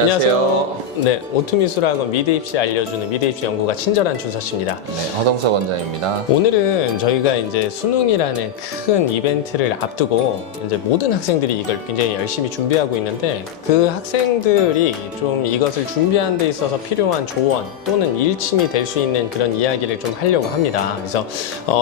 안녕하세요. 네, 오투미술학원 미대 입시 알려주는 미대 입시 연구가 친절한 준서씨입니다. 네, 허동석 원장입니다. 오늘은 저희가 이제 수능이라는 큰 이벤트를 앞두고 이제 모든 학생들이 이걸 굉장히 열심히 준비하고 있는데 그 학생들이 좀 이것을 준비하는 데 있어서 필요한 조언 또는 일침이 될 수 있는 그런 이야기를 좀 하려고 합니다. 그래서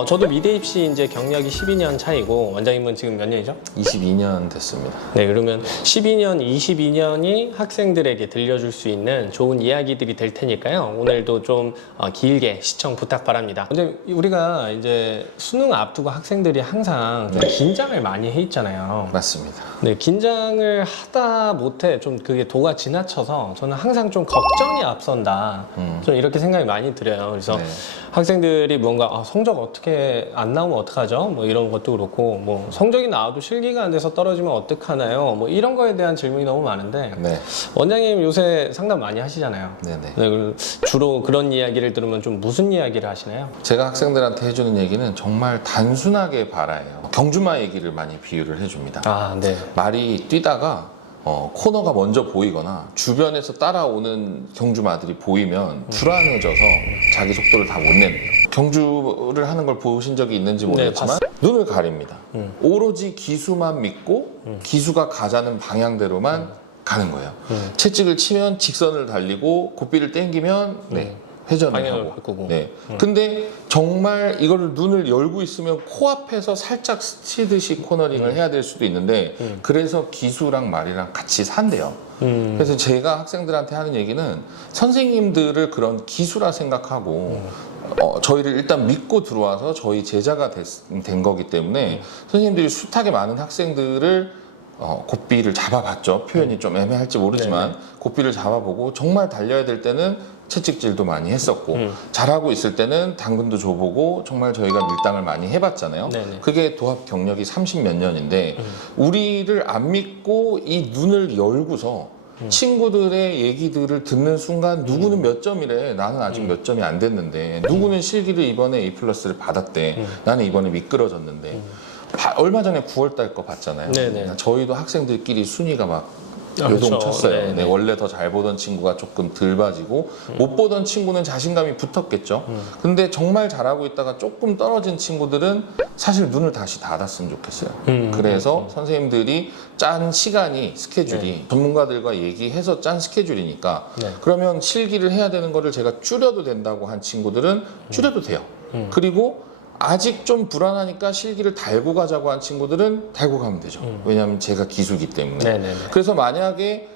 저도 미대 입시 이제 경력이 12년 차이고 원장님은 지금 몇 년이죠? 22년 됐습니다. 네, 그러면 12년, 22년이 학생들에게 들려줄 수 있는 좋은 이야기들이 될 테니까요. 오늘도 좀 길게 시청 부탁 바랍니다. 근데 우리가 이제 수능 앞두고 학생들이 항상 좀 긴장을 많이 해 있잖아요. 맞습니다. 네, 긴장을 하다 못해 좀 그게 도가 지나쳐서 저는 항상 좀 걱정이 앞선다. 좀 이렇게 생각이 많이 들어요. 그래서 네. 학생들이 뭔가 성적 어떻게 안 나오면 어떡하죠? 뭐 이런 것도 그렇고 뭐 성적이 나와도 실기가 안 돼서 떨어지면 어떡하나요? 뭐 이런 거에 대한 질문이 너무 많은데 네. 원장님 요새 상담 많이 하시잖아요. 네네. 네, 주로 그런 이야기를 들으면 좀 무슨 이야기를 하시나요? 제가 학생들한테 해주는 얘기는 정말 단순하게 바라요. 경주마 얘기를 많이 비유를 해줍니다. 아, 네. 말이 뛰다가 코너가 먼저 보이거나 주변에서 따라오는 경주마들이 보이면 불안해져서 자기 속도를 다 못 냅니다. 경주를 하는 걸 보신 적이 있는지 모르겠지만 눈을 가립니다. 오로지 기수만 믿고 기수가 가자는 방향대로만 가는 거예요. 채찍을 치면 직선을 달리고 고삐를 당기면 회전을 방향을 하고. 바꾸고. 네. 근데 정말 이거를 눈을 열고 있으면 코앞에서 살짝 스치듯이 코너링을 해야 될 수도 있는데 그래서 기수랑 말이랑 같이 산대요. 그래서 제가 학생들한테 하는 얘기는 선생님들을 그런 기수라 생각하고 저희를 일단 믿고 들어와서 저희 제자가 된 거기 때문에 선생님들이 숱하게 많은 학생들을 고삐를 잡아봤죠. 표현이 좀 애매할지 모르지만 고삐를 잡아보고 정말 달려야 될 때는 채찍질도 많이 했었고 잘하고 있을 때는 당근도 줘보고 정말 저희가 밀당을 많이 해봤잖아요. 네네. 그게 도합 경력이 30몇 년인데 우리를 안 믿고 이 눈을 열고서 친구들의 얘기들을 듣는 순간 누구는 몇 점이래, 나는 아직 몇 점이 안 됐는데 누구는 실기를 이번에 A+를 받았대, 나는 이번에 미끄러졌는데 얼마 전에 9월달 거 봤잖아요. 네네. 저희도 학생들끼리 순위가 막 그렇죠. 요동쳤어요. 네네. 네, 원래 더 잘 보던 친구가 조금 덜 봐지고 못 보던 친구는 자신감이 붙었겠죠. 근데 정말 잘하고 있다가 조금 떨어진 친구들은 사실 눈을 다시 닫았으면 좋겠어요. 그래서 선생님들이 짠 시간이 스케줄이 전문가들과 얘기해서 짠 스케줄이니까 그러면 실기를 해야 되는 거를 제가 줄여도 된다고 한 친구들은 줄여도 돼요. 그리고 아직 좀 불안하니까 실기를 달고 가자고 한 친구들은 달고 가면 되죠. 왜냐하면 제가 기수기 때문에. 네네네. 그래서 만약에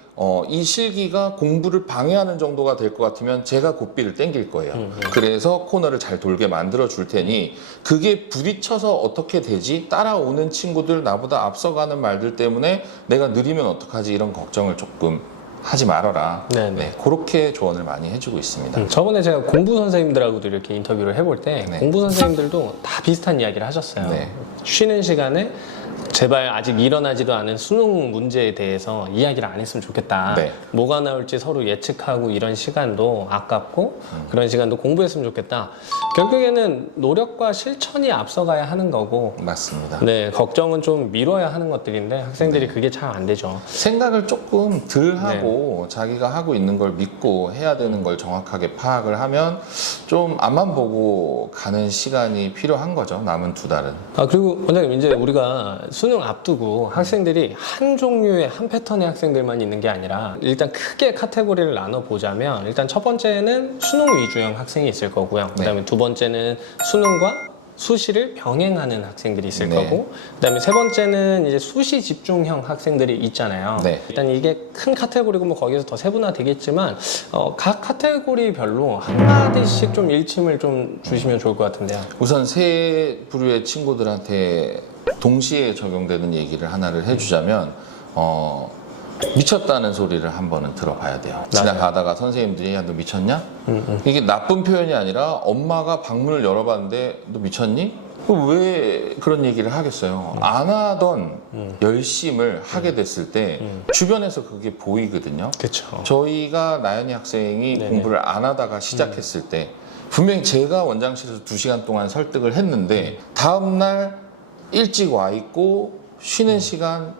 이 실기가 공부를 방해하는 정도가 될 것 같으면 제가 고삐를 당길 거예요. 그래서 코너를 잘 돌게 만들어 줄 테니 그게 부딪혀서 어떻게 되지? 따라오는 친구들 나보다 앞서가는 말들 때문에 내가 느리면 어떡하지? 이런 걱정을 조금 하지 말아라. 네네. 네, 그렇게 조언을 많이 해주고 있습니다. 저번에 제가 공부 선생님들하고도 이렇게 인터뷰를 해볼 때 공부 선생님들도 다 비슷한 이야기를 하셨어요. 네. 쉬는 시간에 제발 아직 일어나지도 않은 수능 문제에 대해서 이야기를 안 했으면 좋겠다. 네. 뭐가 나올지 서로 예측하고 이런 시간도 아깝고 그런 시간도 공부했으면 좋겠다. 결국에는 노력과 실천이 앞서가야 하는 거고 맞습니다. 네, 걱정은 좀 미뤄야 하는 것들인데 학생들이 그게 잘 안 되죠. 생각을 조금 덜 하고 자기가 하고 있는 걸 믿고 해야 되는 걸 정확하게 파악을 하면 좀 앞만 보고 가는 시간이 필요한 거죠. 남은 2달은. 그리고 원장님 이제 우리가 수능 앞두고 학생들이 한 종류의 한 패턴의 학생들만 있는 게 아니라 일단 크게 카테고리를 나눠 보자면 일단 첫 번째는 수능 위주형 학생이 있을 거고요. 그다음에 두 번째는 수능과 수시를 병행하는 학생들이 있을 거고 그다음에 세 번째는 이제 수시 집중형 학생들이 있잖아요. 일단 이게 큰 카테고리고 뭐 거기서 더 세분화 되겠지만 각 카테고리별로 한마디씩 좀 일침을 좀 주시면 좋을 것 같은데요. 우선 세 부류의 친구들한테 동시에 적용되는 얘기를 하나를 해주자면 미쳤다는 소리를 한 번은 들어봐야 돼요. 지나가다가 선생님들이 야, 너 미쳤냐? 이게 나쁜 표현이 아니라 엄마가 방문을 열어봤는데 너 미쳤니? 왜 그런 얘기를 하겠어요? 안 하던 열심을 하게 됐을 때 주변에서 그게 보이거든요. 그렇죠. 저희가 나연이 학생이 공부를 안 하다가 시작했을 때 분명히 제가 원장실에서 2시간 동안 설득을 했는데 다음날 일찍 와 있고 쉬는 시간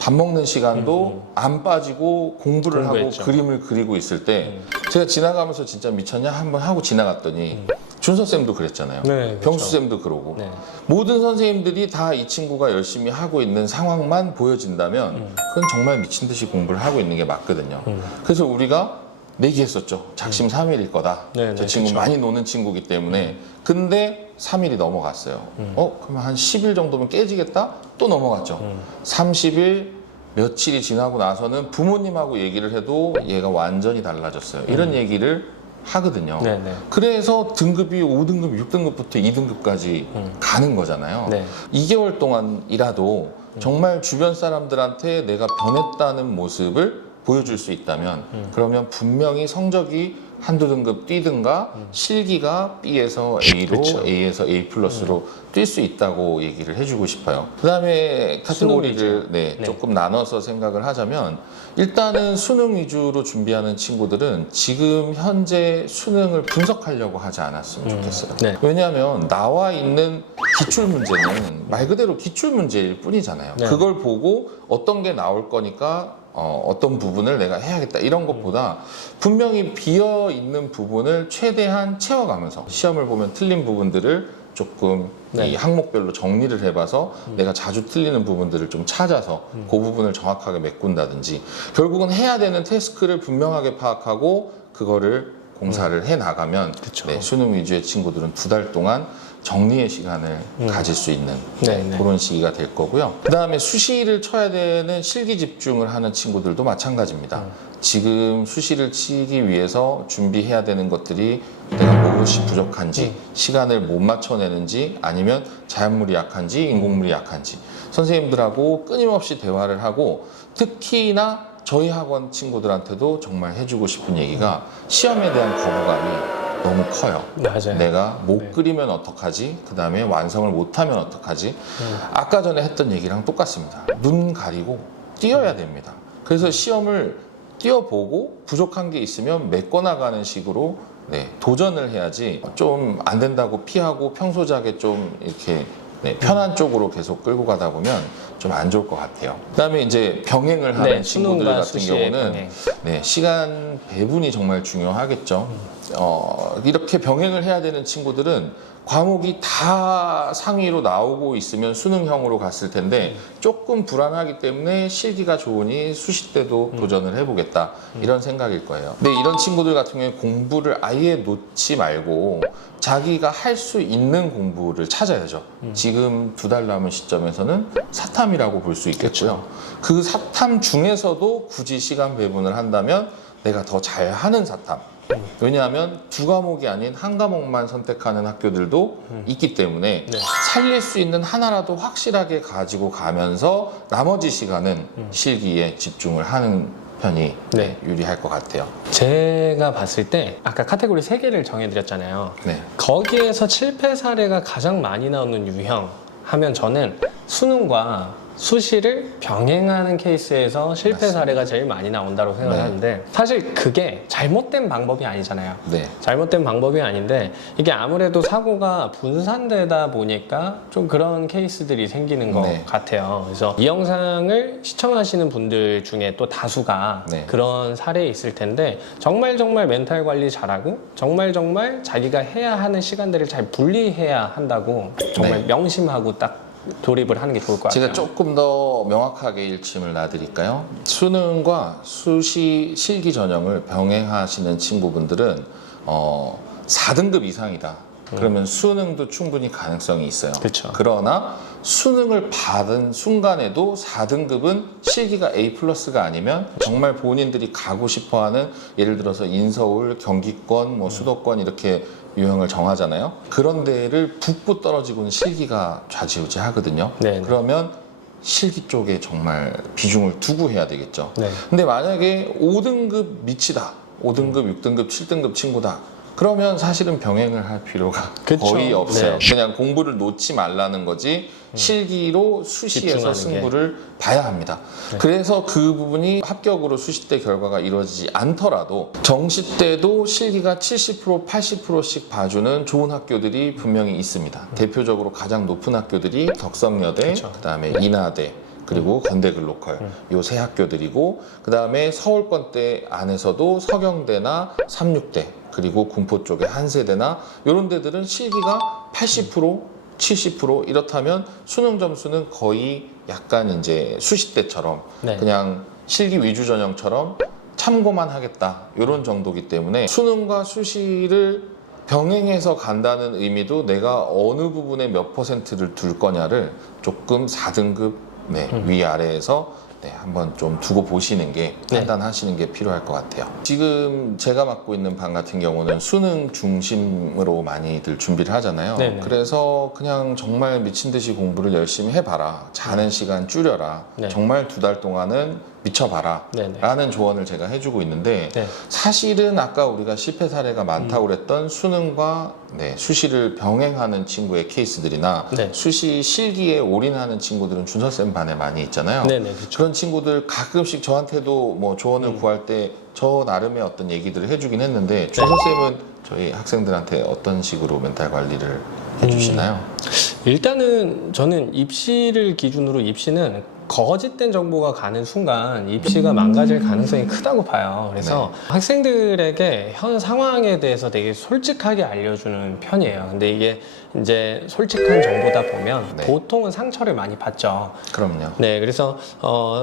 밥 먹는 시간도 안 빠지고 공부를 하고 공부했죠. 그림을 그리고 있을 때 제가 지나가면서 진짜 미쳤냐 한번 하고 지나갔더니 준서쌤도 그랬잖아요. 네, 그렇죠. 병수쌤도 그러고 네. 모든 선생님들이 다 이 친구가 열심히 하고 있는 상황만 보여진다면 그건 정말 미친 듯이 공부를 하고 있는 게 맞거든요. 그래서 우리가 내기했었죠. 작심 3일일 거다. 네, 저 네, 친구 그쵸. 많이 노는 친구기 때문에. 근데 3일이 넘어갔어요. 그러면 한 10일 정도면 깨지겠다? 또 넘어갔죠. 30일 며칠이 지나고 나서는 부모님하고 얘기를 해도 얘가 완전히 달라졌어요. 이런 얘기를 하거든요. 네, 네. 그래서 등급이 5등급, 6등급부터 2등급까지 가는 거잖아요. 네. 2개월 동안이라도 정말 주변 사람들한테 내가 변했다는 모습을 보여줄 수 있다면 그러면 분명히 성적이 한두 등급 뛰든가 실기가 B에서 A로 그쵸. A에서 A 플러스로 뛸 수 있다고 얘기를 해주고 싶어요. 그 다음에 카테고리를 네. 조금 나눠서 생각을 하자면 일단은 수능 위주로 준비하는 친구들은 지금 현재 수능을 분석하려고 하지 않았으면 좋겠어요. 네. 왜냐하면 나와 있는 기출 문제는 말 그대로 기출 문제일 뿐이잖아요. 네. 그걸 보고 어떤 게 나올 거니까 어떤 부분을 내가 해야겠다 이런 것보다 분명히 비어 있는 부분을 최대한 채워가면서 시험을 보면 틀린 부분들을 조금 네. 이 항목별로 정리를 해봐서 내가 자주 틀리는 부분들을 좀 찾아서 그 부분을 정확하게 메꾼다든지 결국은 해야 되는 태스크를 분명하게 파악하고 그거를 공사를 해 나가면 그쵸. 수능 위주의 친구들은 2달 동안 정리의 시간을 가질 수 있는 네, 네. 그런 시기가 될 거고요. 그 다음에 수시를 쳐야 되는 실기 집중을 하는 친구들도 마찬가지입니다. 지금 수시를 치기 위해서 준비해야 되는 것들이 내가 무엇이 부족한지, 시간을 못 맞춰내는지, 아니면 자연물이 약한지, 인공물이 약한지 선생님들하고 끊임없이 대화를 하고 특히나 저희 학원 친구들한테도 정말 해주고 싶은 얘기가 시험에 대한 거부감이 너무 커요. 맞아요. 내가 못 네. 그리면 어떡하지? 그 다음에 완성을 못하면 어떡하지? 아까 전에 했던 얘기랑 똑같습니다. 눈 가리고 뛰어야 됩니다. 그래서 시험을 뛰어보고 부족한 게 있으면 메꿔나가는 식으로 도전을 해야지 좀 안 된다고 피하고 평소작에 좀 이렇게 편한 쪽으로 계속 끌고 가다 보면 좀 안 좋을 것 같아요. 그다음에 이제 병행을 하는 네, 친구들 수능과 같은 수시의 경우는 병행. 시간 배분이 정말 중요하겠죠. 이렇게 병행을 해야 되는 친구들은 과목이 다 상위로 나오고 있으면 수능형으로 갔을 텐데 조금 불안하기 때문에 실기가 좋으니 수시 때도 도전을 해보겠다 이런 생각일 거예요. 근데 이런 친구들 같은 경우에 공부를 아예 놓지 말고 자기가 할 수 있는 공부를 찾아야죠. 지금 2달 남은 시점에서는 사탐이라고 볼 수 있겠고요. 그 사탐 중에서도 굳이 시간 배분을 한다면 내가 더 잘하는 사탐. 왜냐하면 2과목이 아닌 1과목만 선택하는 학교들도 있기 때문에 네. 살릴 수 있는 하나라도 확실하게 가지고 가면서 나머지 시간은 실기에 집중을 하는 편이 네. 유리할 것 같아요. 제가 봤을 때 아까 카테고리 3개를 정해드렸잖아요. 네. 거기에서 실패 사례가 가장 많이 나오는 유형 하면 저는 수능과 수시를 병행하는 케이스에서 실패 맞습니다. 사례가 제일 많이 나온다고 생각하는데 사실 그게 잘못된 방법이 아니잖아요. 네. 잘못된 방법이 아닌데 이게 아무래도 사고가 분산되다 보니까 좀 그런 케이스들이 생기는 것 네. 같아요. 그래서 이 영상을 시청하시는 분들 중에 또 다수가 네. 그런 사례 있을 텐데 정말 멘탈 관리 잘하고 정말 자기가 해야 하는 시간들을 잘 분리해야 한다고 정말 네. 명심하고 딱 돌입을 하는 게 좋을 것 같아요. 제가 조금 더 명확하게 일침을 놔드릴까요? 수능과 수시 실기 전형을 병행하시는 친구분들은 4등급 이상이다. 그러면 수능도 충분히 가능성이 있어요. 그쵸. 그러나 수능을 받은 순간에도 4등급은 실기가 A 플러스가 아니면 정말 본인들이 가고 싶어하는 예를 들어서 인서울, 경기권, 수도권 이렇게 유형을 정하잖아요. 그런 데를 붙고 떨어지고는 실기가 좌지우지하거든요. 네네. 그러면 실기 쪽에 정말 비중을 두고 해야 되겠죠. 네. 근데 만약에 5등급 미치다, 5등급, 6등급, 7등급 친구다. 그러면 사실은 병행을 할 필요가 그쵸. 거의 없어요. 네. 그냥 공부를 놓지 말라는 거지 실기로 수시에서 집중하는 승부를 봐야 합니다. 그래서 그 부분이 합격으로 수시 때 결과가 이루어지지 않더라도 정시 때도 실기가 70%, 80%씩 봐주는 좋은 학교들이 분명히 있습니다. 대표적으로 가장 높은 학교들이 덕성여대, 그쵸. 그다음에 인하대, 그리고 건대글로컬 요 세 학교들이고, 그 다음에 서울권대 안에서도 서경대나 삼육대, 그리고 군포 쪽에 한세대나 이런 데들은 실기가 80%, 70% 이렇다면 수능 점수는 거의 약간 이제 수시 때처럼 네. 그냥 실기 위주 전형처럼 참고만 하겠다 이런 정도기 때문에 수능과 수시를 병행해서 간다는 의미도 내가 어느 부분에 몇 %를 둘 거냐를 조금 4등급 위아래에서 한번 좀 두고 보시는 게, 판단하시는 게 필요할 것 같아요. 지금 제가 맡고 있는 반 같은 경우는 수능 중심으로 많이들 준비를 하잖아요. 네네. 그래서 그냥 정말 미친 듯이 공부를 열심히 해봐라. 자는 시간 줄여라. 네. 정말 2달 동안은 미쳐봐라. 네네. 라는 조언을 제가 해주고 있는데, 네. 사실은 아까 우리가 실패 사례가 많다고 그랬던 수능과 수시를 병행하는 친구의 케이스들이나 네. 수시 실기에 올인하는 친구들은 준서쌤 반에 많이 있잖아요. 네네, 그렇죠. 그런 친구들 가끔씩 저한테도 뭐 조언을 구할 때 저 나름의 어떤 얘기들을 해주긴 했는데, 준서쌤은 저희 학생들한테 어떤 식으로 멘탈 관리를 해주시나요? 일단은 저는 입시를 기준으로 입시는 거짓된 정보가 가는 순간 입시가 망가질 가능성이 크다고 봐요. 그래서 학생들에게 현 상황에 대해서 되게 솔직하게 알려주는 편이에요. 근데 이게 이제 솔직한 정보다 보면 보통은 상처를 많이 받죠. 그럼요. 네, 그래서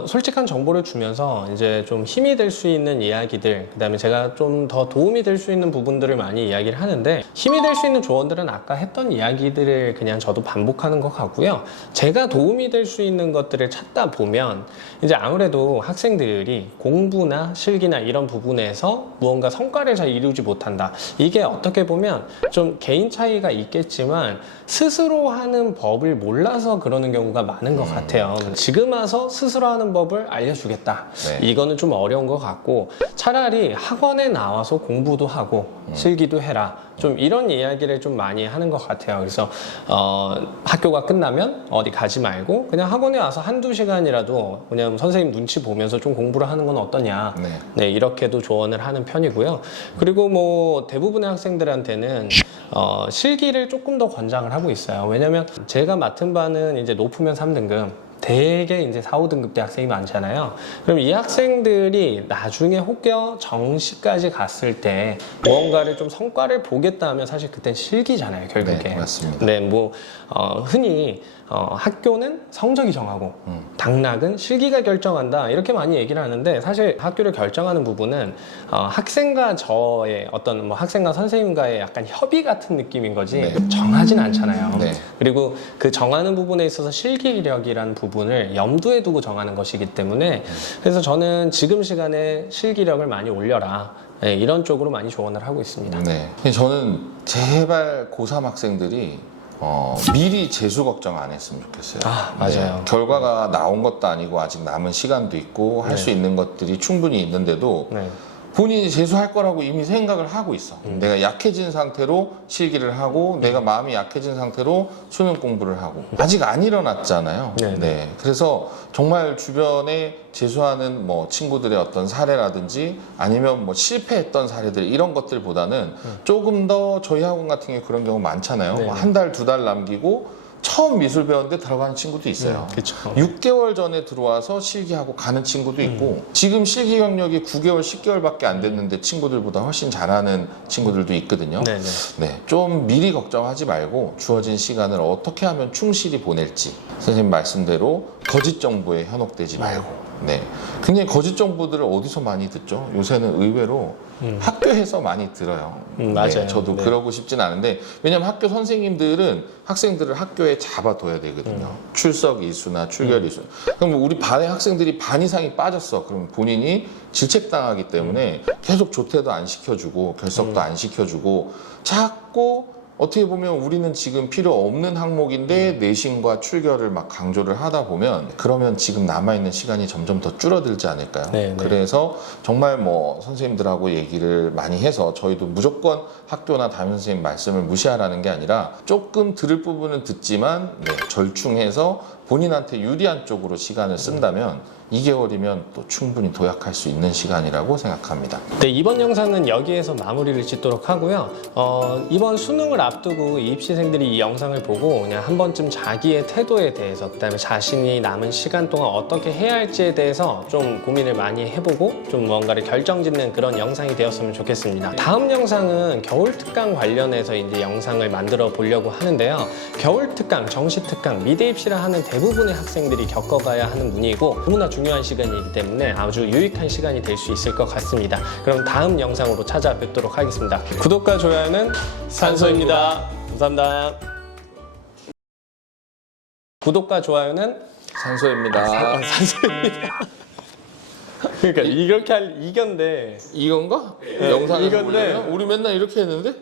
솔직한 정보를 주면서 이제 좀 힘이 될 수 있는 이야기들, 그다음에 제가 좀 더 도움이 될 수 있는 부분들을 많이 이야기를 하는데, 힘이 될 수 있는 조언들은 아까 했던 이야기들을 그냥 저도 반복하는 것 같고요. 제가 도움이 될 수 있는 것들을 찾다 보면 이제 아무래도 학생들이 공부나 실기나 이런 부분에서 무언가 성과를 잘 이루지 못한다. 이게 어떻게 보면 좀 개인 차이가 있겠지만 스스로 하는 법을 몰라서 그러는 경우가 많은 것 같아요. 지금 와서 스스로 하는 법을 알려주겠다. 이거는 좀 어려운 것 같고, 차라리 학원에 나와서 공부도 하고 실기도 해라. 좀 이런 이야기를 좀 많이 하는 것 같아요. 그래서 학교가 끝나면 어디 가지 말고 그냥 학원에 와서 한두 시간이라도 그냥 선생님 눈치 보면서 좀 공부를 하는 건 어떠냐. 네, 이렇게도 조언을 하는 편이고요. 그리고 뭐 대부분의 학생들한테는 실기를 조금 더 권장을 하고 있어요. 왜냐면 제가 맡은 바는 이제 높으면 3등급, 대개 이제 4, 5등급 대 학생이 많잖아요. 그럼 이 학생들이 나중에 혹여 정시까지 갔을 때 무언가를 좀 성과를 보겠다 하면 사실 그땐 실기잖아요, 결국에. 네, 맞습니다. 네, 뭐 흔히 학교는 성적이 정하고 당락은 실기가 결정한다, 이렇게 많이 얘기를 하는데, 사실 학교를 결정하는 부분은 학생과 저의 어떤 뭐 학생과 선생님과의 약간 협의 같은 느낌인 거지 정하진 않잖아요. 그리고 그 정하는 부분에 있어서 실기력이라는 부분을 염두에 두고 정하는 것이기 때문에, 그래서 저는 지금 시간에 실기력을 많이 올려라, 이런 쪽으로 많이 조언을 하고 있습니다. 네. 저는 제발 고3 학생들이 미리 재수 걱정 안 했으면 좋겠어요. 맞아요. 결과가 나온 것도 아니고 아직 남은 시간도 있고 할 수 있는 것들이 충분히 있는데도 본인이 재수할 거라고 이미 생각을 하고 있어. 내가 약해진 상태로 실기를 하고 내가 마음이 약해진 상태로 수능 공부를 하고 아직 안 일어났잖아요. 그래서 정말 주변에 재수하는 뭐 친구들의 어떤 사례라든지 아니면 뭐 실패했던 사례들, 이런 것들보다는 조금 더 저희 학원 같은 경우에 그런 경우 많잖아요. 한 달, 2달 남기고 처음 미술 배웠는데 들어가는 친구도 있어요. 6개월 전에 들어와서 실기하고 가는 친구도 있고, 지금 실기 경력이 9개월, 10개월밖에 안 됐는데 친구들보다 훨씬 잘하는 친구들도 있거든요. 좀 미리 걱정하지 말고 주어진 시간을 어떻게 하면 충실히 보낼지, 선생님 말씀대로 거짓 정보에 현혹되지 말고. 굉장히 거짓 정보들을 어디서 많이 듣죠? 요새는 의외로 학교에서 많이 들어요. 맞아요. 저도 그러고 싶진 않은데, 왜냐면 학교 선생님들은 학생들을 학교에 잡아둬야 되거든요. 출석 일수나 출결 일수. 그럼 우리 반의 학생들이 반 이상이 빠졌어. 그럼 본인이 질책당하기 때문에 계속 조퇴도 안 시켜주고 결석도 안 시켜주고, 자꾸 어떻게 보면 우리는 지금 필요 없는 항목인데 내신과 출결을 막 강조를 하다 보면, 그러면 지금 남아있는 시간이 점점 더 줄어들지 않을까요? 그래서 정말 뭐 선생님들하고 얘기를 많이 해서, 저희도 무조건 학교나 담임 선생님 말씀을 무시하라는 게 아니라 조금 들을 부분은 듣지만 절충해서 본인한테 유리한 쪽으로 시간을 쓴다면 2개월이면 또 충분히 도약할 수 있는 시간이라고 생각합니다. 네, 이번 영상은 여기에서 마무리를 짓도록 하고요. 이번 수능을 앞두고 이 입시생들이 이 영상을 보고 그냥 한 번쯤 자기의 태도에 대해서, 그다음에 자신이 남은 시간 동안 어떻게 해야 할지에 대해서 좀 고민을 많이 해보고 좀 뭔가를 결정짓는 그런 영상이 되었으면 좋겠습니다. 다음 영상은 겨울특강 관련해서 이제 영상을 만들어 보려고 하는데요. 겨울특강, 정시특강, 미대 입시를 하는 대부분의 학생들이 겪어가야 하는 문이고 너무나 중요한 시간이기 때문에 아주 유익한 시간이 될 수 있을 것 같습니다. 그럼 다음 영상으로 찾아뵙도록 하겠습니다. 구독과 좋아요는 산소입니다. 감사합니다. 구독과 좋아요는 산소입니다. 산소입니다. 그러니까 이렇게 할 이건데 이건가? 영상에서 이건데. 보려면? 우리 맨날 이렇게 했는데?